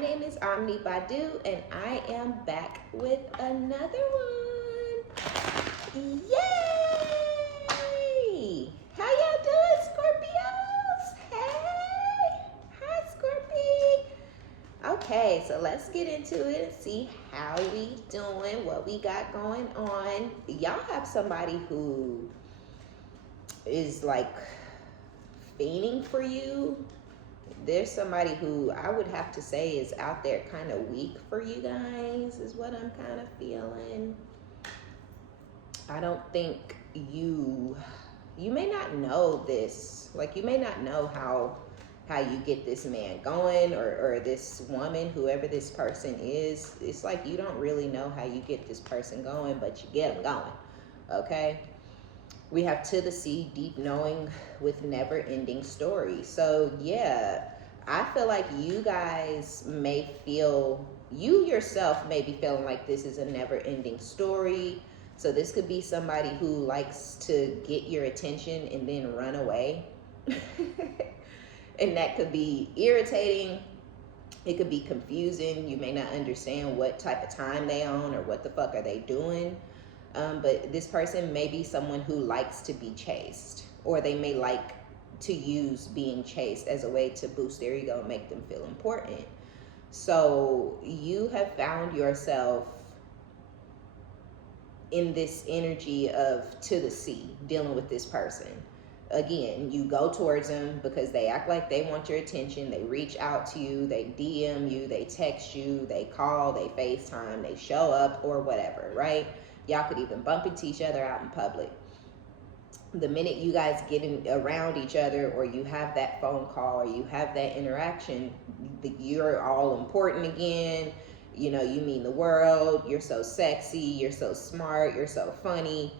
name is OmniBadu, and I am back with another one. Yay! How y'all doing, Scorpios? Hey! Hi, Scorpi! Okay, so let's get into it and see how we doing, what we got going on. Y'all have somebody who is like fiending for you. There's somebody who I would have to say is out there kind of weak for you guys, is what I'm kind of feeling. I don't think you may not know this. Like, you may not know how you get this man going, or this woman, whoever this person is. It's like you don't really know how you get this person going, but you get them going, okay? We have to the sea, deep knowing with never ending story. So yeah, I feel like you guys may feel, you yourself may be feeling like this is a never ending story. So this could be somebody who likes to get your attention and then run away. And that could be irritating. It could be confusing. You may not understand what type of time they on or what the fuck are they doing. But this person may be someone who likes to be chased, or they may like to use being chased as a way to boost their ego and make them feel important. So you have found yourself in this energy of to the sea, dealing with this person. Again, you go towards them because they act like they want your attention. They reach out to you, they DM you, they text you, they call, they FaceTime, they show up, or whatever, right? Y'all could even bump into each other out in public. The minute you guys get around each other, or you have that phone call, or you have that interaction, you're all important again. You know, you mean the world. You're so sexy. You're so smart. You're so funny.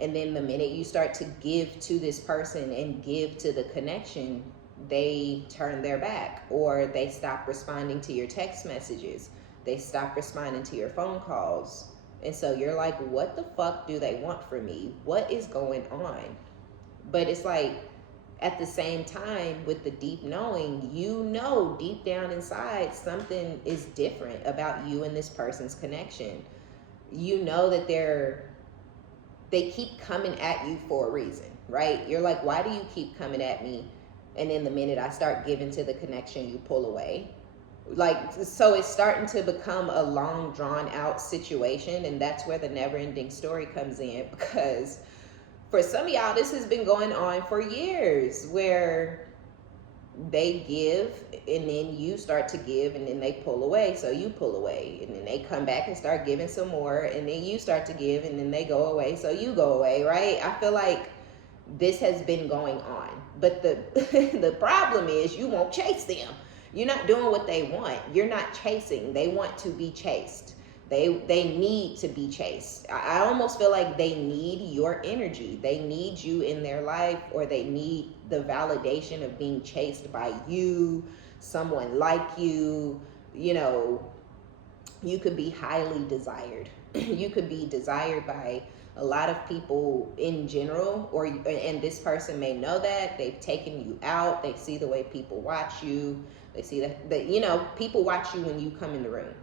And then the minute you start to give to this person and give to the connection, they turn their back, or they stop responding to your text messages. They stop responding to your phone calls. And so you're like, what the fuck do they want from me? What is going on? But it's like, at the same time, with the deep knowing, you know deep down inside something is different about you and this person's connection. You know that they keep coming at you for a reason, right? You're like, why do you keep coming at me? And then the minute I start giving to the connection, you pull away. Like, so it's starting to become a long drawn out situation. And that's where the never ending story comes in, because for some of y'all, this has been going on for years, where they give and then you start to give and then they pull away, so you pull away, and then they come back and start giving some more, and then you start to give and then they go away, so you go away, right? I feel like this has been going on, but the problem is you won't chase them. You're not doing what they want. You're not chasing. They want to be chased. They need to be chased. I almost feel like they need your energy. They need you in their life, or they need the validation of being chased by you, someone like you. You know, you could be highly desired. You could be desired by a lot of people in general, and this person may know that. They've taken you out. They see the way people watch you. They see that you know, people watch you when you come in the room.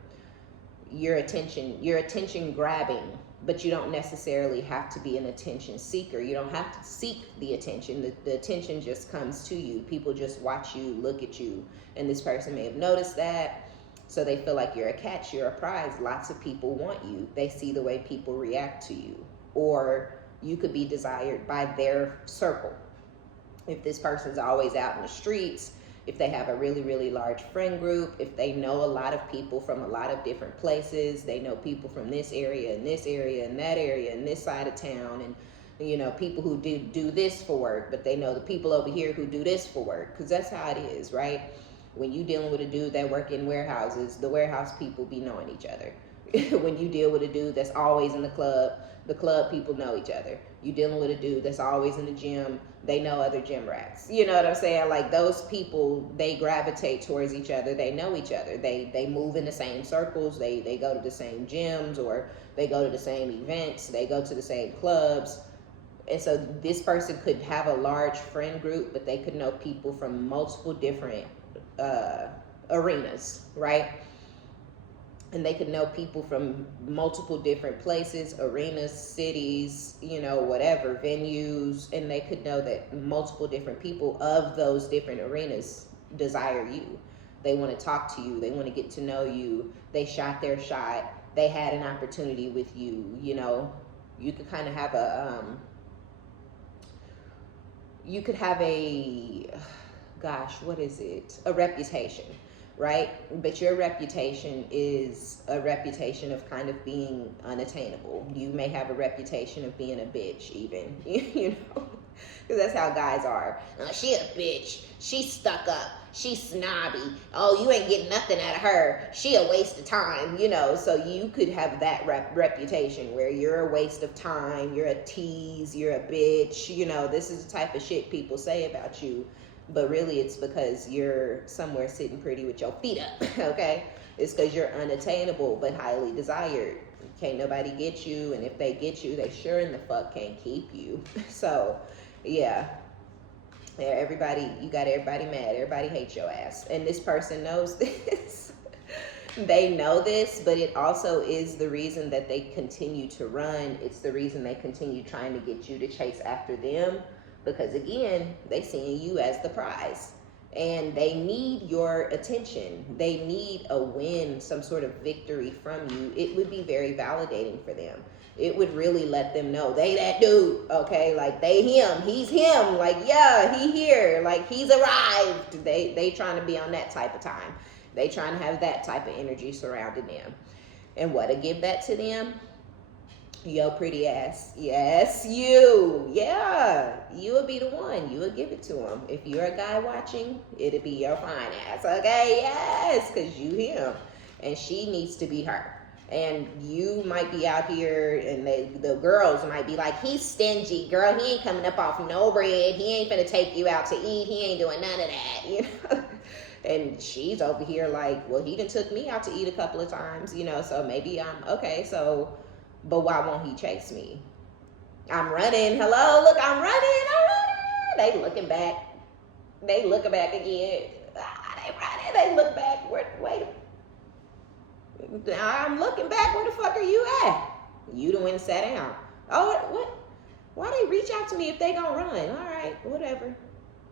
Your attention grabbing, but you don't necessarily have to be an attention seeker. You don't have to seek the attention. The attention just comes to you. People just watch you, look at you, and this person may have noticed that, so they feel like you're a catch, you're a prize. Lots of people want you. They see the way people react to you. Or you could be desired by their circle. If this person's always out in the streets, if they have a really, really large friend group, if they know a lot of people from a lot of different places, they know people from this area and this area and that area and this side of town, and you know, people who do this for work, but they know the people over here who do this for work, because that's how it is, right? When you dealing with a dude that work in warehouses, the warehouse people be knowing each other. When you deal with a dude that's always in the club people know each other. You dealing with a dude that's always in the gym, they know other gym rats. You know what I'm saying? Like, those people, they gravitate towards each other. They know each other. They move in the same circles. They go to the same gyms, or they go to the same events. They go to the same clubs. And so this person could have a large friend group, but they could know people from multiple different arenas, right? And they could know people from multiple different places, arenas, cities, you know, whatever, venues, and they could know that multiple different people of those different arenas desire you. They want to talk to you. They want to get to know you. They shot their shot. They had an opportunity with you. You know, you could kind of have what is it? A reputation, right? But your reputation is a reputation of kind of being unattainable. You may have a reputation of being a bitch even, you know, because that's how guys are. She a bitch. She's stuck up. She's snobby. Oh, you ain't getting nothing out of her. She a waste of time, you know. So you could have that reputation where you're a waste of time. You're a tease. You're a bitch. You know, this is the type of shit people say about you. But really, it's because you're somewhere sitting pretty with your feet up, okay? It's because you're unattainable but highly desired. Can't nobody get you, and if they get you, they sure in the fuck can't keep you. So, yeah. Everybody, you got everybody mad. Everybody hates your ass. And this person knows this. They know this, but it also is the reason that they continue to run. It's the reason they continue trying to get you to chase after them. Because again, they seeing you as the prize, and they need your attention. They need a win, some sort of victory from you. It would be very validating for them. It would really let them know they that dude, okay? Like they him, he's him. Like, yeah, he here. Like he's arrived. They trying to be on that type of time. They trying to have that type of energy surrounding them. And what to give that to them? Yo, pretty ass. Yes, you. Yeah, you will be the one. You will give it to him. If you're a guy watching, it'll be your fine ass. Okay, yes, because you him. And she needs to be her. And you might be out here, and the girls might be like, he's stingy. Girl, he ain't coming up off no bread. He ain't finna take you out to eat. He ain't doing none of that, you know. And she's over here like, well, he done took me out to eat a couple of times, you know, so maybe I'm, okay, so... But why won't he chase me? I'm running. Hello, look, I'm running. They looking back. They looking back again. They running. They look back. Wait. I'm looking back. Where the fuck are you at? You done went and sat down. Oh, what? Why they reach out to me if they gonna run? All right, whatever.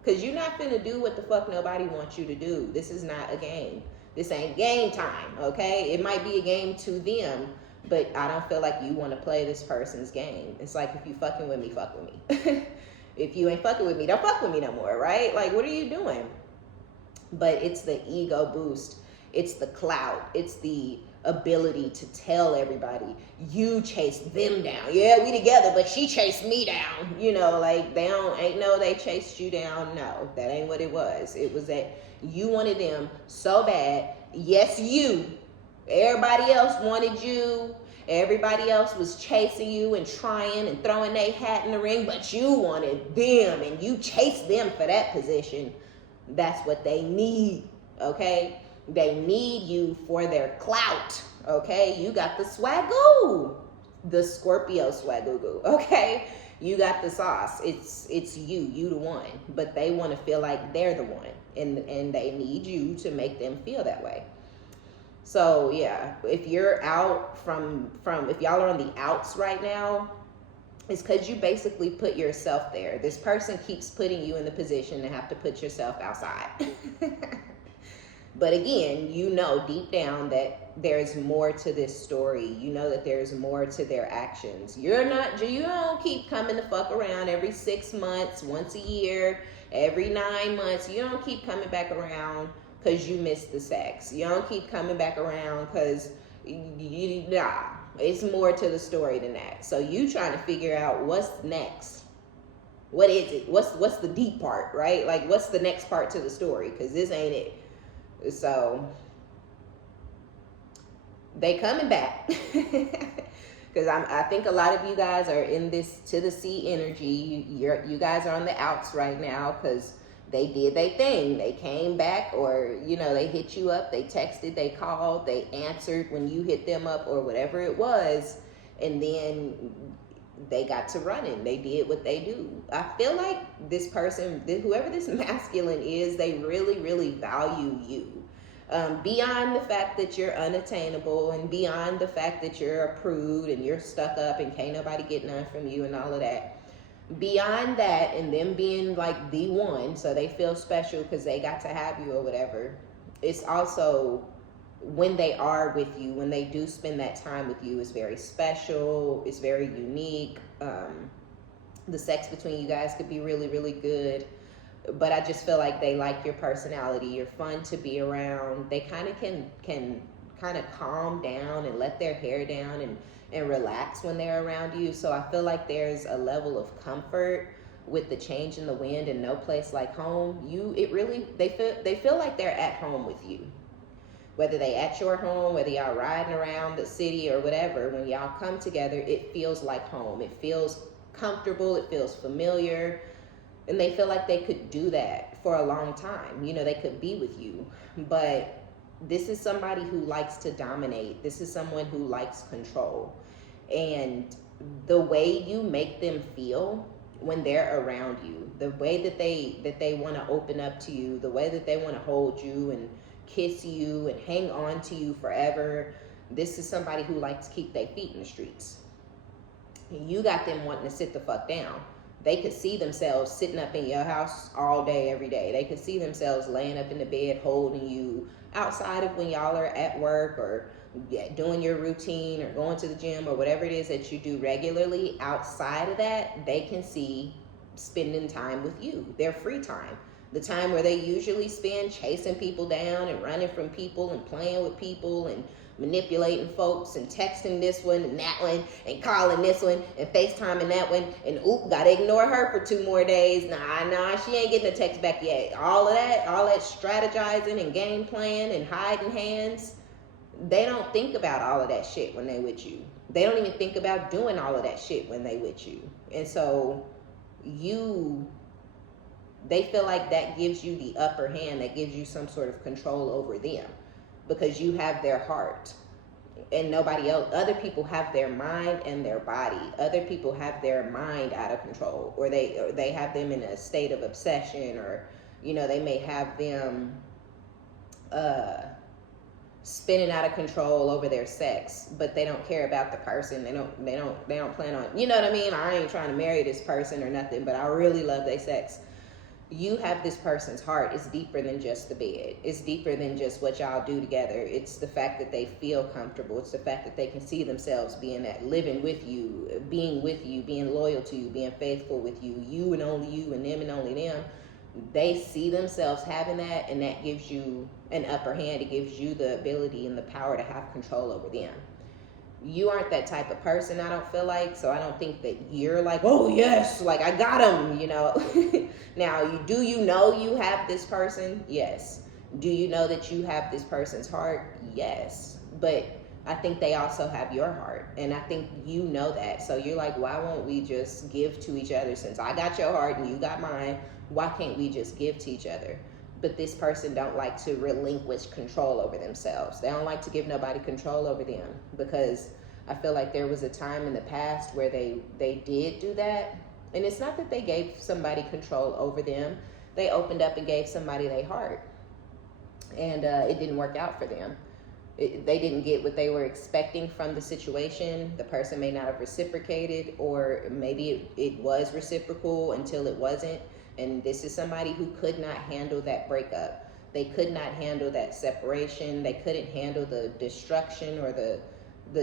Because you're not finna do what the fuck nobody wants you to do. This is not a game. This ain't game time, okay? It might be a game to them, but I don't feel like you want to play this person's game. It's like, if you fucking with me, fuck with me. If you ain't fucking with me, don't fuck with me no more, right? Like, what are you doing? But it's the ego boost. It's the clout. It's the ability to tell everybody, you chased them down. Yeah, we together, but she chased me down. You know, like, they chased you down. No, that ain't what it was. It was that you wanted them so bad. Yes, you. Everybody else wanted you. Everybody else was chasing you and trying and throwing their hat in the ring, but you wanted them and you chased them for that position. That's what they need, okay? They need you for their clout, okay? You got the swagoo, the Scorpio swagoo, okay? You got the sauce. It's you the one, but they want to feel like they're the one, and they need you to make them feel that way. So yeah, if you're out from if y'all are on the outs right now, it's because you basically put yourself there. This person keeps putting you in the position to have to put yourself outside. But again, you know deep down that there's more to this story. You know that there's more to their actions. You don't keep coming the fuck around every 6 months, once a year, every 9 months. You don't keep coming back around because you missed the sex. You don't keep coming back around because, it's more to the story than that. So you trying to figure out what's next. What is it? What's the deep part, right? Like, what's the next part to the story? Because this ain't it. So they coming back. Because I think a lot of you guys are in this to the sea energy. You guys are on the outs right now because they did their thing. They came back, or, they hit you up, they texted, they called, they answered when you hit them up or whatever it was. And then they got to running. They did what they do. I feel like this person, whoever this masculine is, they really, really value you. Beyond the fact that you're unattainable, and beyond the fact that you're a prude and you're stuck up and can't nobody get none from you and all of that, beyond that, and them being like the one, so they feel special because they got to have you or whatever, it's also when they are with you, when they do spend that time with you, is very special, it's very unique. The sex between you guys could be really, really good, but I just feel like they like your personality. You're fun to be around. They kind of can kind of calm down and let their hair down and relax when they're around you. So I feel like there's a level of comfort with the change in the wind and no place like home. They feel like they're at home with you. Whether they at your home, whether y'all riding around the city or whatever, when y'all come together, it feels like home. It feels comfortable, it feels familiar, and they feel like they could do that for a long time. You know, they could be with you. But this is somebody who likes to dominate. This is someone who likes control. And the way you make them feel when they're around you, the way that they want to open up to you, the way that they want to hold you and kiss you and hang on to you forever, this is somebody who likes to keep their feet in the streets. You got them wanting to sit the fuck down. They could see themselves sitting up in your house all day, every day. They could see themselves laying up in the bed, holding you outside of when y'all are at work or doing your routine or going to the gym or whatever it is that you do regularly. Outside of that, they can see spending time with you, their free time. The time where they usually spend chasing people down and running from people and playing with people and manipulating folks and texting this one and that one and calling this one and FaceTiming that one and gotta ignore her for 2 more days. Nah, she ain't getting a text back yet. All that strategizing and game playing and hiding hands, they don't think about all of that shit when they with you. They don't even think about doing all of that shit when they with you. And so they feel like that gives you the upper hand, that gives you some sort of control over them, because you have their heart and nobody else. Other people have their mind and their body. Other people have their mind out of control, or they have them in a state of obsession, or they may have them spinning out of control over their sex, but they don't care about the person. They don't plan on, you know what I mean? I ain't trying to marry this person or nothing, but I really love their sex. You have this person's heart. It's deeper than just the bed. It's deeper than just what y'all do together. It's the fact that they feel comfortable. It's the fact that they can see themselves being that, living with you, being loyal to you, being faithful with you, you and only you, and them and only them. They see themselves having that, and that gives you an upper hand. It gives you the ability and the power to have control over them. You aren't that type of person, I don't feel like, so I don't think that you're like, oh yes, like I got him, Now, do you know you have this person? Yes. Do you know that you have this person's heart? Yes. But I think they also have your heart, and I think you know that. So you're like, why won't we just give to each other? Since I got your heart and you got mine, why can't we just give to each other? But this person don't like to relinquish control over themselves. They don't like to give nobody control over them, because I feel like there was a time in the past where they did do that. And it's not that they gave somebody control over them. They opened up and gave somebody their heart, and it didn't work out for them. They didn't get what they were expecting from the situation. The person may not have reciprocated, or maybe it was reciprocal until it wasn't. And this is somebody who could not handle that breakup. They could not handle that separation. They couldn't handle the destruction or the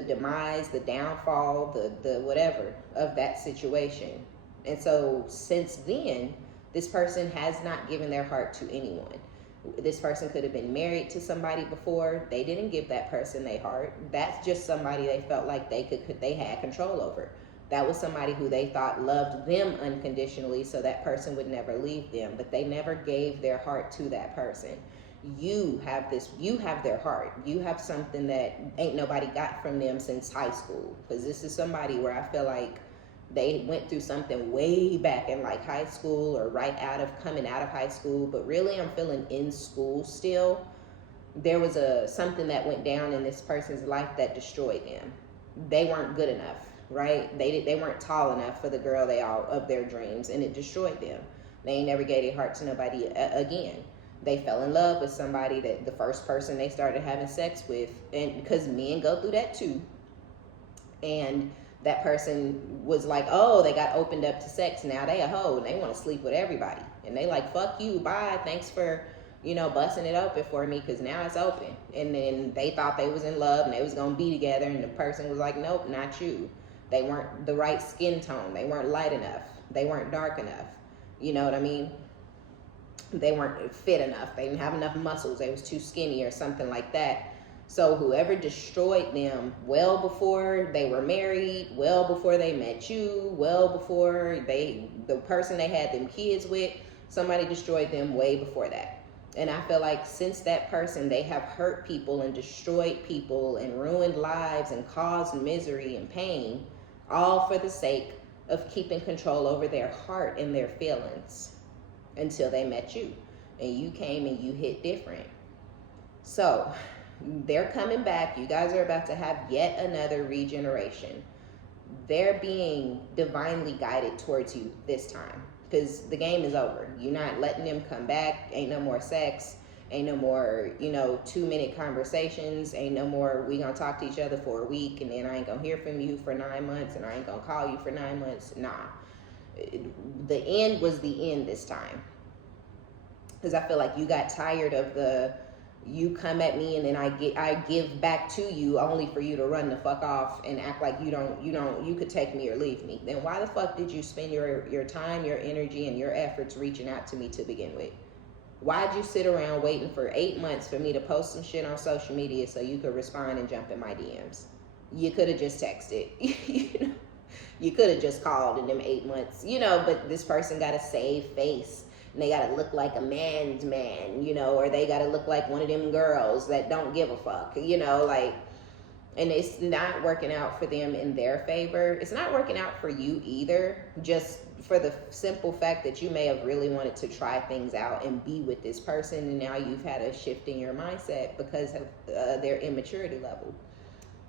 demise, the downfall, the whatever of that situation. And so since then, this person has not given their heart to anyone. This person could have been married to somebody before. They didn't give that person their heart. That's just somebody they felt like they had control over. That was somebody who they thought loved them unconditionally, so that person would never leave them, but they never gave their heart to that person. You have their heart. You have something that ain't nobody got from them since high school, because this is somebody where I feel like they went through something way back in like high school, or coming out of high school, but really I'm feeling in school still. There was something that went down in this person's life that destroyed them. They weren't good enough. Right? They weren't tall enough for the girl of their dreams, and it destroyed them. They ain't never gave their heart to nobody again. They fell in love with somebody, that the first person they started having sex with, and because men go through that too. And that person was like, oh, they got opened up to sex. Now they a hoe and they want to sleep with everybody. And they like, fuck you, bye. Thanks for, busting it open for me, because now it's open. And then they thought they was in love and they was going to be together. And the person was like, nope, not you. They weren't the right skin tone. They weren't light enough. They weren't dark enough. You know what I mean? They weren't fit enough. They didn't have enough muscles. They was too skinny or something like that. So whoever destroyed them well before they were married, well before they met you, well before the person they had them kids with, somebody destroyed them way before that. And I feel like since that person, they have hurt people and destroyed people and ruined lives and caused misery and pain, all for the sake of keeping control over their heart and their feelings until they met you. And you came and you hit different. So they're coming back. You guys are about to have yet another regeneration. They're being divinely guided towards you this time, because the game is over. You're not letting them come back. Ain't no more sex. Ain't no more, 2-minute conversations. Ain't no more, we gonna talk to each other for a week and then I ain't gonna hear from you for 9 months and I ain't gonna call you for 9 months. Nah. The end was the end this time. Because I feel like you got tired of you come at me and then I give back to you only for you to run the fuck off and act like you could take me or leave me. Then why the fuck did you spend your time, your energy, and your efforts reaching out to me to begin with? Why'd you sit around waiting for 8 months for me to post some shit on social media so you could respond and jump in my DMs? You could have just texted. You could have just called in them 8 months, but this person got to save face. And they got to look like a man's man, or they got to look like one of them girls that don't give a fuck, and it's not working out for them in their favor. It's not working out for you either, just for the simple fact that you may have really wanted to try things out and be with this person, and now you've had a shift in your mindset because of their immaturity level.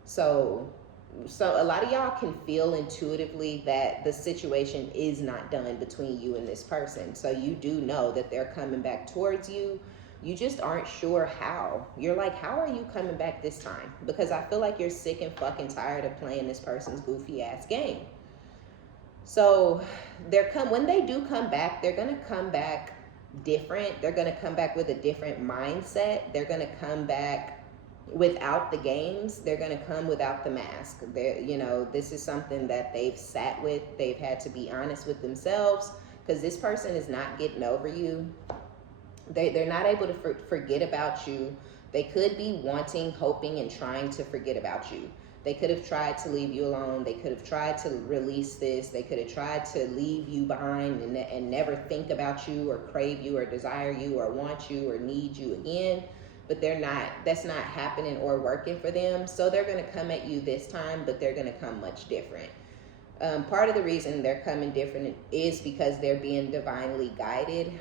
So a lot of y'all can feel intuitively that the situation is not done between you and this person. So you do know that they're coming back towards you. You just aren't sure how. You're like, how are you coming back this time? Because I feel like you're sick and fucking tired of playing this person's goofy ass game. So when they do come back, they're going to come back different. They're going to come back with a different mindset. They're going to come back without the games. They're going to come without the mask. This is something that they've sat with. They've had to be honest with themselves, because this person is not getting over you. They're not able to forget about you. They could be wanting, hoping, and trying to forget about you. They could have tried to leave you alone. They could have tried to release this. They could have tried to leave you behind and never think about you or crave you or desire you or want you or need you again. But that's not happening or working for them. So they're going to come at you this time, but they're going to come much different. Part of the reason they're coming different is because they're being divinely guided.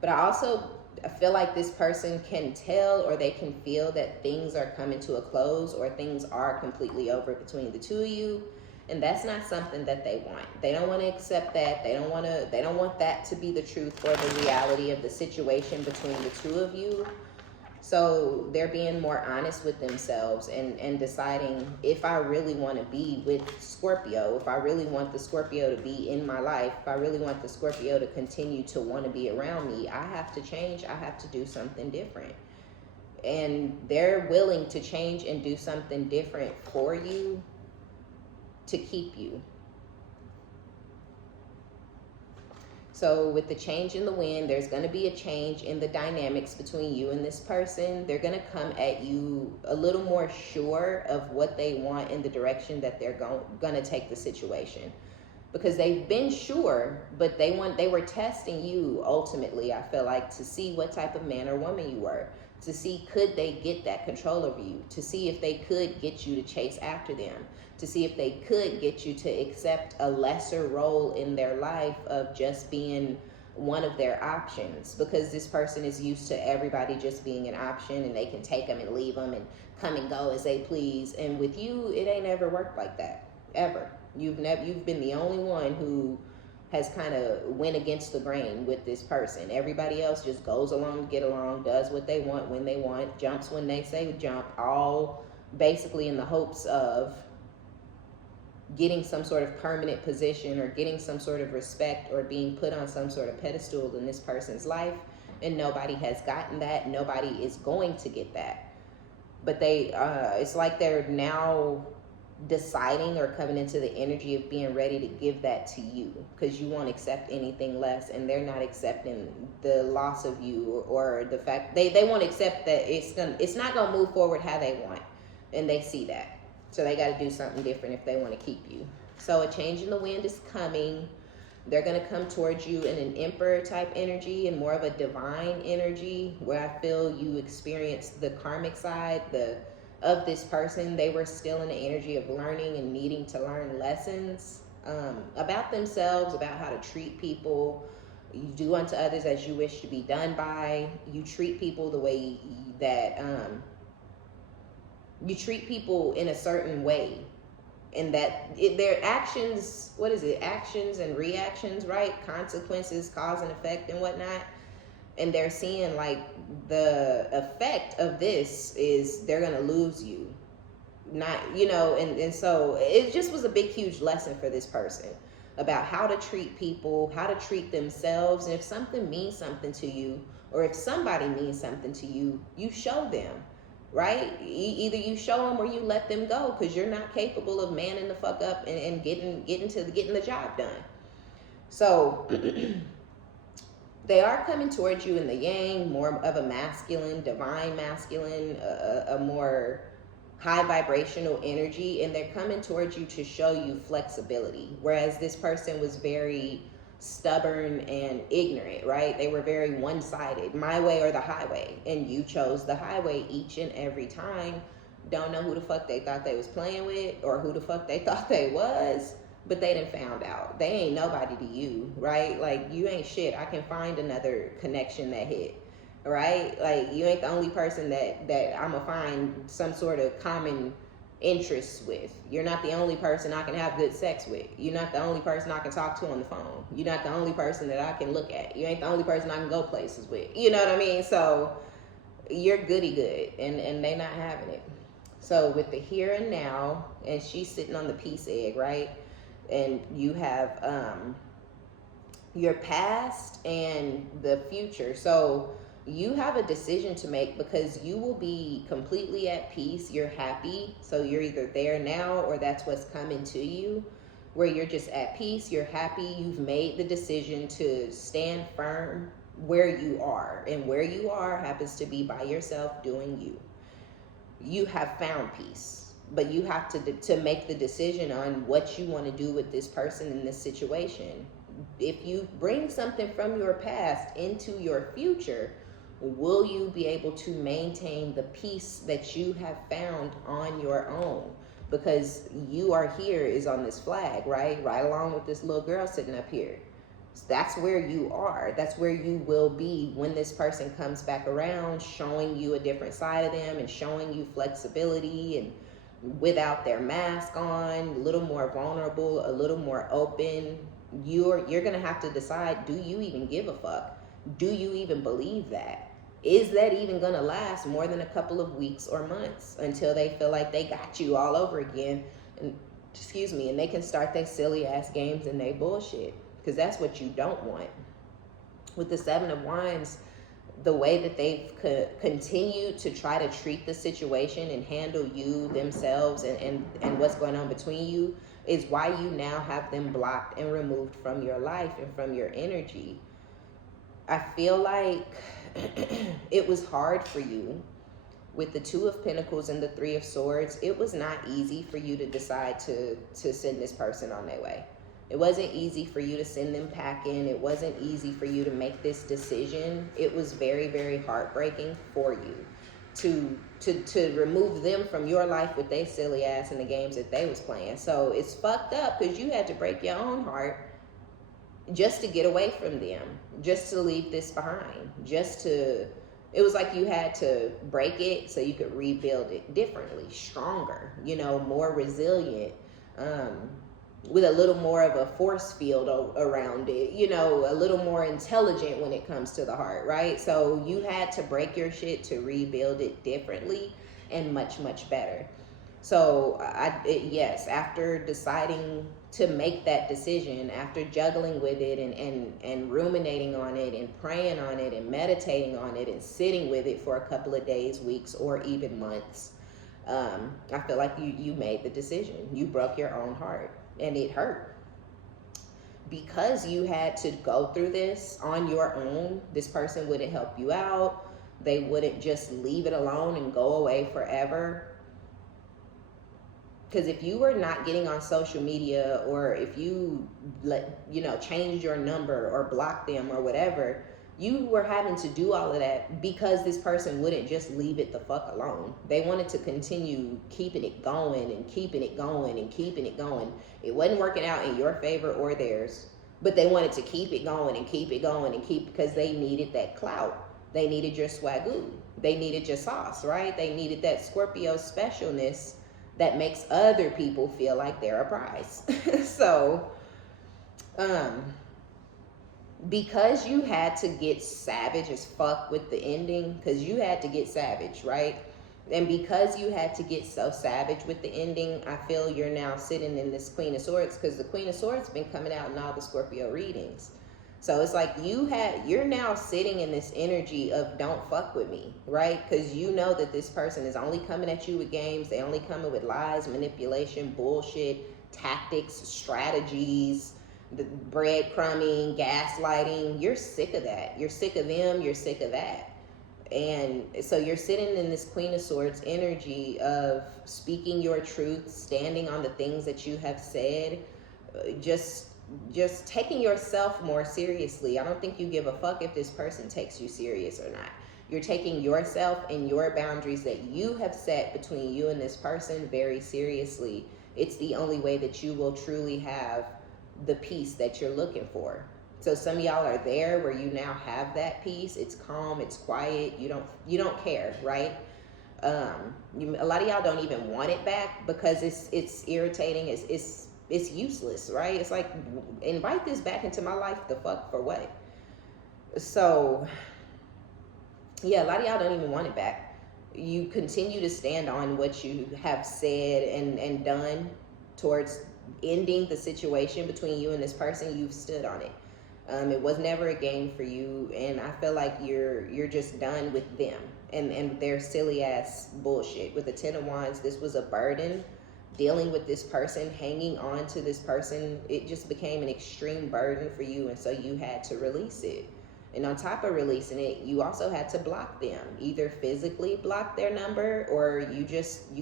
But I feel like this person can tell, or they can feel that things are coming to a close, or things are completely over between the two of you. And that's not something that they want. They don't want to accept that. They don't want that to be the truth or the reality of the situation between the two of you. So they're being more honest with themselves and deciding, if I really want to be with Scorpio, if I really want the Scorpio to be in my life, if I really want the Scorpio to continue to want to be around me, I have to change. I have to do something different. And they're willing to change and do something different for you, to keep you. So with the change in the wind, there's going to be a change in the dynamics between you and this person. They're going to come at you a little more sure of what they want in the direction that they're going to take the situation. Because they've been sure, but they were testing you ultimately, I feel like, to see what type of man or woman you were. To see, could they get that control over you? To see if they could get you to chase after them. To see if they could get you to accept a lesser role in their life of just being one of their options. Because this person is used to everybody just being an option, and they can take them and leave them and come and go as they please. And with you, it ain't ever worked like that, ever. You've been the only one who has kind of went against the grain with this person. Everybody else just goes along to get along, does what they want when they want, jumps when they say jump, all basically in the hopes of getting some sort of permanent position or getting some sort of respect or being put on some sort of pedestal in this person's life. And nobody has gotten that. Nobody is going to get that. But they, it's like they're now deciding or coming into the energy of being ready to give that to you, because you won't accept anything less, and they're not accepting the loss of you, or the fact they won't accept that it's not gonna move forward how they want, and they see that. So they got to do something different if they want to keep you. So a change in the wind is coming. They're going to come towards you in an emperor type energy and more of a divine energy, where I feel you experience the karmic side of this person. They were still in the energy of learning and needing to learn lessons about themselves, about how to treat people. You do unto others as you wish to be done by. You treat people the way that you treat people in a certain way, and that their actions, what is it, actions and reactions, right? Consequences, cause and effect and whatnot. And they're seeing like the effect of this is they're gonna lose you, not, you know, and so it just was a big huge lesson for this person about how to treat people, how to treat themselves. And if something means something to you, or if somebody means something to you, you show them. Right? Either you show them or you let them go, because you're not capable of manning the fuck up and getting the job done. So they are coming towards you in the yang, more of a masculine, divine masculine, a more high vibrational energy, and they're coming towards you to show you flexibility. Whereas this person was very stubborn and ignorant, right? They were very one-sided, my way or the highway, and you chose the highway each and every time. Don't know who the fuck they thought they was playing with, or who the fuck they thought they was, but they done found out. They ain't nobody to you, right? Like, you ain't shit. I can find another connection that hit, right? Like, you ain't the only person that I'ma find some sort of common interests with. You're not the only person I can have good sex with. You're not the only person I can talk to on the phone. You're not the only person that I can look at. You ain't the only person I can go places with. You know what I mean? So you're goody good, and they not having it. So with the here and now, and she's sitting on the peace egg, right? And you have your past and the future. So you have a decision to make, because you will be completely at peace. You're happy. So you're either there now, or that's what's coming to you, where you're just at peace. You're happy. You've made the decision to stand firm where you are. And where you are happens to be by yourself doing you. You have found peace. But you have to make the decision on what you want to do with this person in this situation. If you bring something from your past into your future, will you be able to maintain the peace that you have found on your own? Because you are here is on this flag, right? Right along with this little girl sitting up here. So that's where you are. That's where you will be when this person comes back around, showing you a different side of them and showing you flexibility, and without their mask on, a little more vulnerable, a little more open. You're gonna have to decide, do you even give a fuck? Do you even believe that? Is that even gonna last more than a couple of weeks or months until they feel like they got you all over again? And excuse me, and they can start their silly ass games and they bullshit, because that's what you don't want. With the Seven of Wands, the way that they've continued to try to treat the situation and handle you, themselves, and what's going on between you, is why you now have them blocked and removed from your life and from your energy. I feel like it was hard for you with the Two of Pentacles and the Three of Swords. It was not easy for you to decide to send this person on their way. It wasn't easy for you to send them packing. It wasn't easy for you to make this decision. It was very, very heartbreaking for you to remove them from your life with their silly ass and the games that they was playing. So it's fucked up, because you had to break your own heart just to get away from them, just to leave this behind, it was like you had to break it so you could rebuild it differently, stronger, more resilient. with a little more of a force field around it, you know, a little more intelligent when it comes to the heart, right? So you had to break your shit to rebuild it differently and much, much better. So yes, after deciding to make that decision, after juggling with it and ruminating on it and praying on it and meditating on it and sitting with it for a couple of days, weeks, or even months, I feel like you made the decision. You broke your own heart, and it hurt. Because you had to go through this on your own, this person wouldn't help you out. They wouldn't just leave it alone and go away forever. Because if you were not getting on social media, or if you changed your number or blocked them or whatever, you were having to do all of that because this person wouldn't just leave it the fuck alone. They wanted to continue keeping it going and keeping it going and keeping it going. It wasn't working out in your favor or theirs, but they wanted to keep it going and keep it going and keep, because they needed that clout. They needed your swagoo. They needed your sauce, right? They needed that Scorpio specialness that makes other people feel like they're a prize. So, because you had to get savage as fuck with the ending, because you had to get savage, right? And because you had to get so savage with the ending, I feel you're now sitting in this Queen of Swords, because the Queen of Swords been coming out in all the Scorpio readings. So it's like you're now sitting in this energy of don't fuck with me, right? Because you know that this person is only coming at you with games. They only coming with lies, manipulation, bullshit, tactics, strategies, the breadcrumbing, gaslighting. You're sick of that. You're sick of them. You're sick of that. And so you're sitting in this Queen of Swords energy of speaking your truth, standing on the things that you have said, just taking yourself more seriously. I don't think you give a fuck if this person takes you serious or not. You're taking yourself and your boundaries that you have set between you and this person very seriously. It's the only way that you will truly have the peace that you're looking for. So some of y'all are there where you now have that peace. It's calm, it's quiet. You don't care, right? A lot of y'all don't even want it back because it's irritating. It's useless, right? It's like, invite this back into my life, the fuck, for what? So, yeah, a lot of y'all don't even want it back. You continue to stand on what you have said and done towards ending the situation between you and this person. You've stood on it. It was never a game for you, and I feel like you're just done with them and their silly ass bullshit. With the Ten of Wands, this was a burden. Dealing with this person, hanging on to this person, it just became an extreme burden for you, and so you had to release it. And on top of releasing it, you also had to block them. Either physically block their number, or you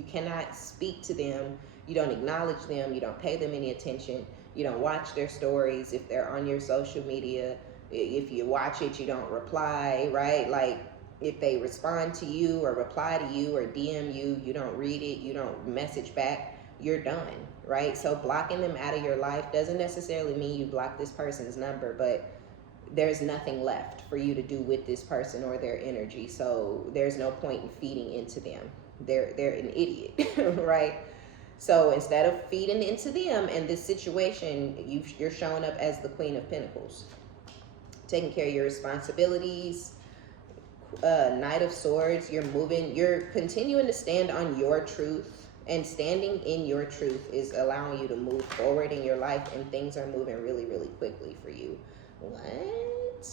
cannot speak to them. You don't acknowledge them. You don't pay them any attention. You don't watch their stories if they're on your social media. If you watch it, you don't reply, right? Like, if they respond to you or reply to you or DM you, you don't read it, you don't message back. You're done, right? So blocking them out of your life doesn't necessarily mean you block this person's number, but there's nothing left for you to do with this person or their energy. So there's no point in feeding into them. They're an idiot, right? So instead of feeding into them in this situation, you're showing up as the Queen of Pentacles, taking care of your responsibilities. Knight of Swords, you're continuing to stand on your truth. And standing in your truth is allowing you to move forward in your life, and things are moving really, really quickly for you. What?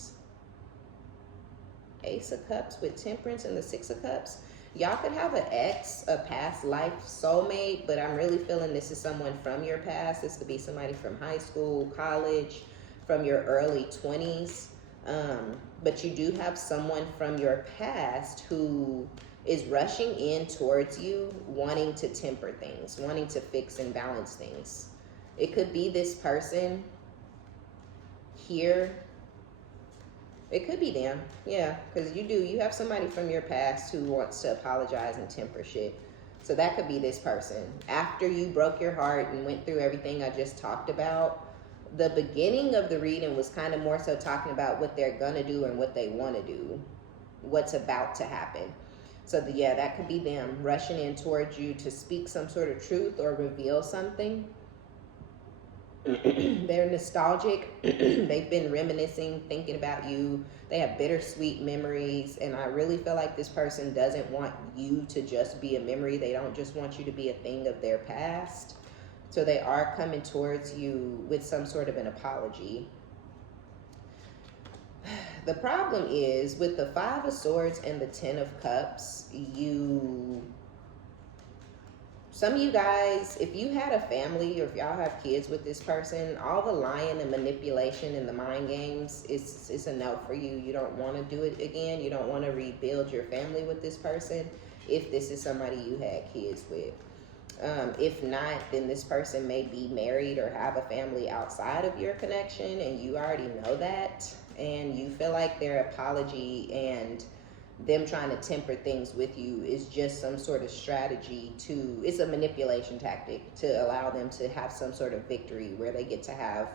Ace of Cups with Temperance and the Six of Cups. Y'all could have an ex, a past life soulmate, but I'm really feeling this is someone from your past. This could be somebody from high school, college, from your early 20s. But you do have someone from your past who is rushing in towards you, wanting to temper things, wanting to fix and balance things. It could be this person here. It could be them, yeah, because you have somebody from your past who wants to apologize and temper shit. So that could be this person. After you broke your heart and went through everything I just talked about, the beginning of the reading was kind of more so talking about what they're gonna do and what they want to do, what's about to happen. So yeah, that could be them rushing in towards you to speak some sort of truth or reveal something. They're nostalgic. They've been reminiscing, thinking about you. They have bittersweet memories. And I really feel like this person doesn't want you to just be a memory. They don't just want you to be a thing of their past. So they are coming towards you with some sort of an apology. The problem is with the Five of Swords and the Ten of Cups, some of you guys, if you had a family or if y'all have kids with this person, all the lying and manipulation and the mind games is a no for you. You don't want to do it again. You don't want to rebuild your family with this person if this is somebody you had kids with. If not, then this person may be married or have a family outside of your connection, and you already know that, and you feel like their apology and them trying to temper things with you is just some sort of strategy it's a manipulation tactic to allow them to have some sort of victory where they get to have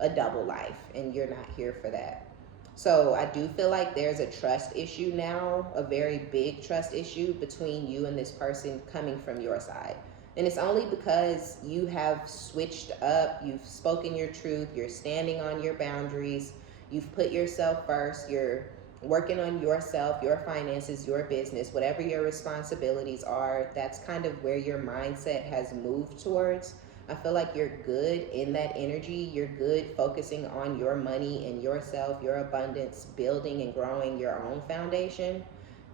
a double life, and you're not here for that. So I do feel like there's a trust issue now, a very big trust issue between you and this person coming from your side. And it's only because you have switched up, you've spoken your truth, you're standing on your boundaries, you've put yourself first, you're working on yourself, your finances, your business, whatever your responsibilities are. That's kind of where your mindset has moved towards. I feel like you're good in that energy. You're good focusing on your money and yourself, your abundance, building and growing your own foundation.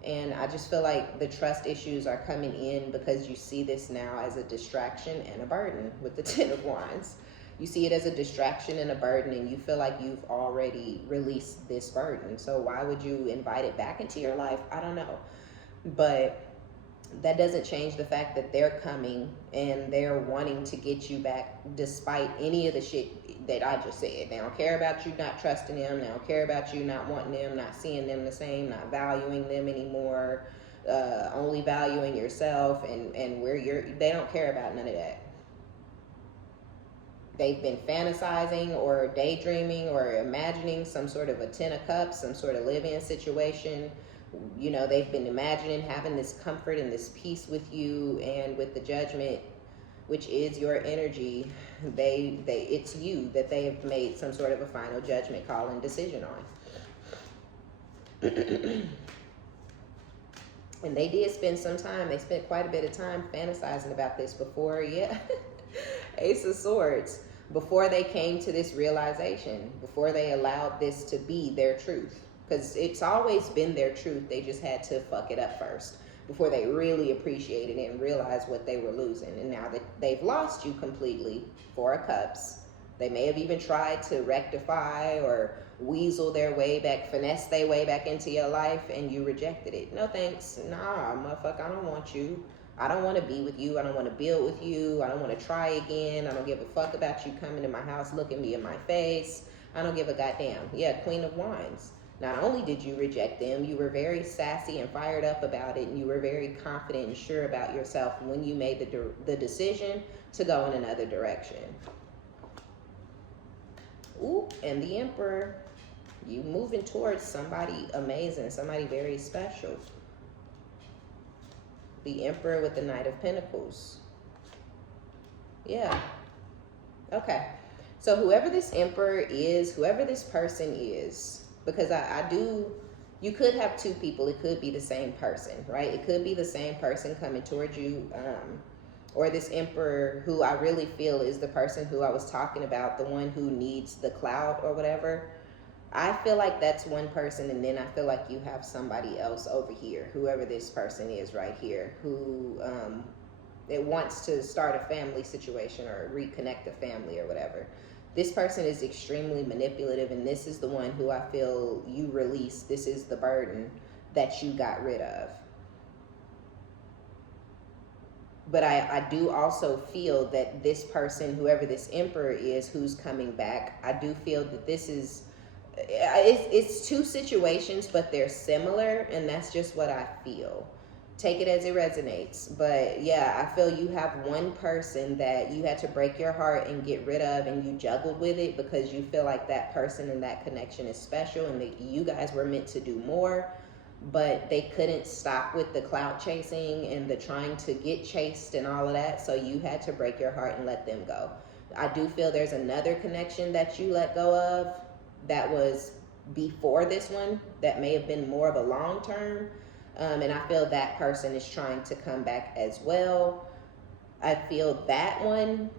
And I just feel like the trust issues are coming in because you see this now as a distraction and a burden with the Ten of Wands. You see it as a distraction and a burden, and you feel like you've already released this burden. So why would you invite it back into your life? I don't know. But that doesn't change the fact that they're coming and they're wanting to get you back despite any of the shit that I just said. They don't care about you not trusting them. They don't care about you not wanting them, not seeing them the same, not valuing them anymore, only valuing yourself and where they don't care about none of that. They've been fantasizing or daydreaming or imagining some sort of a Ten of Cups, some sort of live-in situation. You know, they've been imagining having this comfort and this peace with you, and with the Judgment, which is your energy, it's you that they have made some sort of a final judgment call and decision on. And they did spend some time, they spent quite a bit of time fantasizing about this before, Ace of Swords, before they came to this realization, before they allowed this to be their truth. Because it's always been their truth. They just had to fuck it up first before they really appreciated it and realized what they were losing. And now that they've lost you completely, Four of Cups, they may have even tried to rectify or weasel their way back, finesse their way back into your life, and you rejected it. No thanks. Nah, motherfucker, I don't want you. I don't want to be with you. I don't want to build with you. I don't want to try again. I don't give a fuck about you coming to my house, looking me in my face. I don't give a goddamn. Yeah, Queen of Wands. Not only did you reject them, you were very sassy and fired up about it, and you were very confident and sure about yourself when you made the decision to go in another direction. Ooh, and the Emperor, you moving towards somebody amazing, somebody very special. The Emperor with the Knight of Pentacles. Yeah. Okay. So whoever this Emperor is, whoever this person is, because you could have two people. It could be the same person, right? It could be the same person coming towards you, or this Emperor who I really feel is the person who I was talking about, the one who needs the clout or whatever. I feel like that's one person, and then I feel like you have somebody else over here, whoever this person is right here, who it wants to start a family situation or reconnect a family or whatever. This person is extremely manipulative, and this is the one who I feel you released. This is the burden that you got rid of. But I do also feel that this person, whoever this Emperor is, who's coming back, I do feel that this is, it's two situations, but they're similar, and that's just what I feel. Take it as it resonates. But yeah, I feel you have one person that you had to break your heart and get rid of, and you juggled with it because you feel like that person and that connection is special, and that you guys were meant to do more, but they couldn't stop with the clout chasing and the trying to get chased and all of that. So you had to break your heart and let them go. I do feel there's another connection that you let go of that was before this one that may have been more of a long term. And I feel that person is trying to come back as well. I feel that one.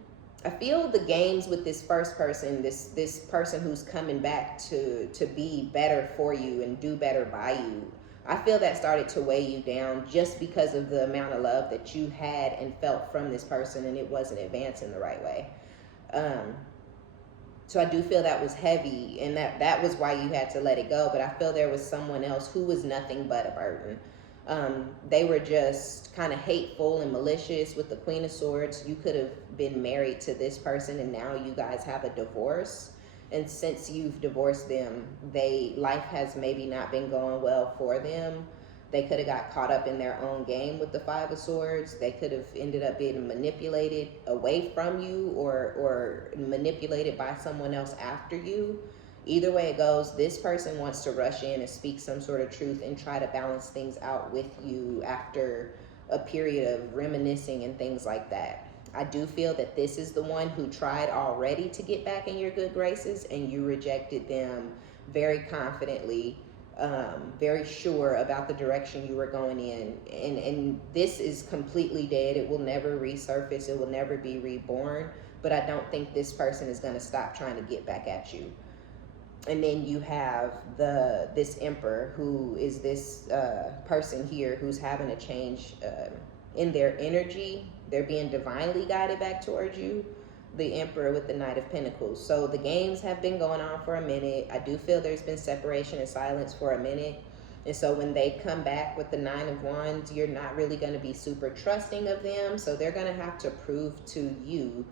I feel the games with this first person, this person who's coming back to be better for you and do better by you. I feel that started to weigh you down just because of the amount of love that you had and felt from this person, and it wasn't advancing the right way. So I do feel that was heavy, and that was why you had to let it go. But I feel there was someone else who was nothing but a burden. They were just kind of hateful and malicious with the Queen of Swords. You could have been married to this person and now you guys have a divorce. And since you've divorced them, life has maybe not been going well for them. They could have got caught up in their own game with the Five of Swords. They could have ended up being manipulated away from you or manipulated by someone else after you. Either way it goes, this person wants to rush in and speak some sort of truth and try to balance things out with you after a period of reminiscing and things like that. I do feel that this is the one who tried already to get back in your good graces and you rejected them very confidently, very sure about the direction you were going in. And this is completely dead. It will never resurface. It will never be reborn. But I don't think this person is going to stop trying to get back at you. And then you have this Emperor, who is this person here who's having a change in their energy. They're being divinely guided back towards you. The Emperor with the Knight of Pentacles. So the games have been going on for a minute. I do feel there's been separation and silence for a minute. And so when they come back with the Nine of Wands, you're not really going to be super trusting of them. So they're going to have to prove to you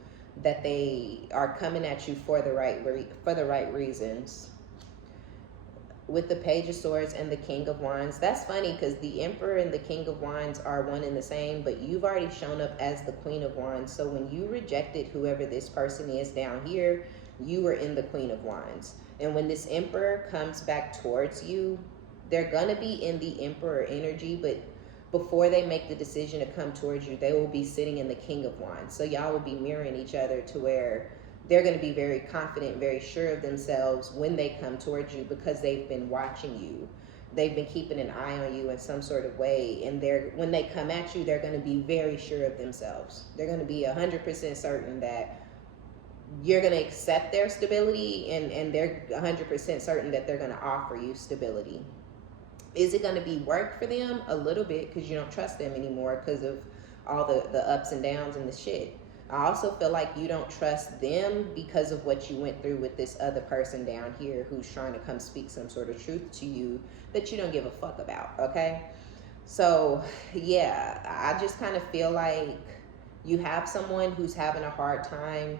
that they are coming at you for the right reasons. With the Page of Swords and the King of Wands, that's funny because the Emperor and the King of Wands are one and the same, but you've already shown up as the Queen of Wands. So when you rejected whoever this person is down here, you were in the Queen of Wands. And when this Emperor comes back towards you, they're gonna be in the Emperor energy, but before they make the decision to come towards you, they will be sitting in the King of Wands. So y'all will be mirroring each other to where they're going to be very confident, very sure of themselves when they come towards you because they've been watching you. They've been keeping an eye on you in some sort of way. And when they come at you, they're going to be very sure of themselves. They're going to be 100% certain that you're going to accept their stability, and they're 100% certain that they're going to offer you stability. Is it going to be work for them? A little bit, because you don't trust them anymore because of all the ups and downs and the shit. I also feel like you don't trust them because of what you went through with this other person down here who's trying to come speak some sort of truth to you that you don't give a fuck about, okay? So, yeah, I just kind of feel like you have someone who's having a hard time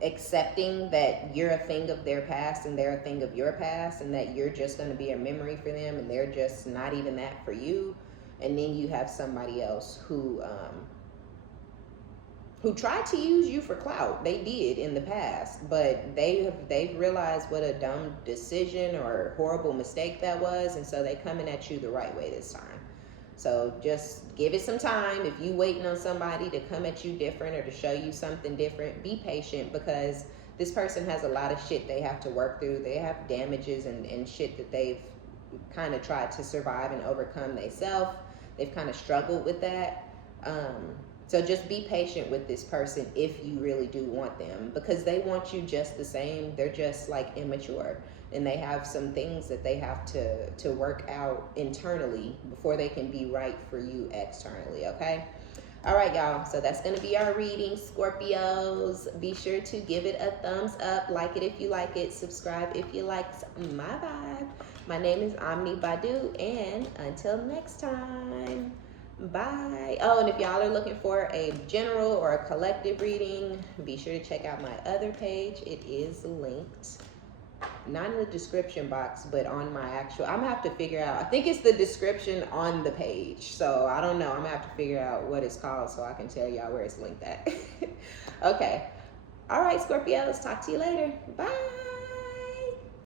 accepting that you're a thing of their past and they're a thing of your past, and that you're just going to be a memory for them and they're just not even that for you. And then you have somebody else who tried to use you for clout. They did in the past, but they've realized what a dumb decision or horrible mistake that was, and so they coming at you the right way this time. So just give it some time. If you waiting on somebody to come at you different or to show you something different, be patient, because this person has a lot of shit they have to work through. They have damages and shit that they've kind of tried to survive and overcome themselves. They've kind of struggled with that. So just be patient with this person if you really do want them, because they want you just the same. They're just like immature, and they have some things that they have to work out internally before they can be right for you externally, okay? All right, y'all. So that's going to be our reading, Scorpios. Be sure to give it a thumbs up. Like it if you like it. Subscribe if you like my vibe. My name is OmniBadu, and until next time, bye. Oh, and if y'all are looking for a general or a collective reading, be sure to check out my other page. It is linked, not in the description box, but on my actual, I'm gonna have to figure out, I think it's the description on the page, so I don't know. I'm gonna have to figure out what it's called so I can tell y'all where it's linked at. Okay. All right, Scorpios, talk to you later. Bye.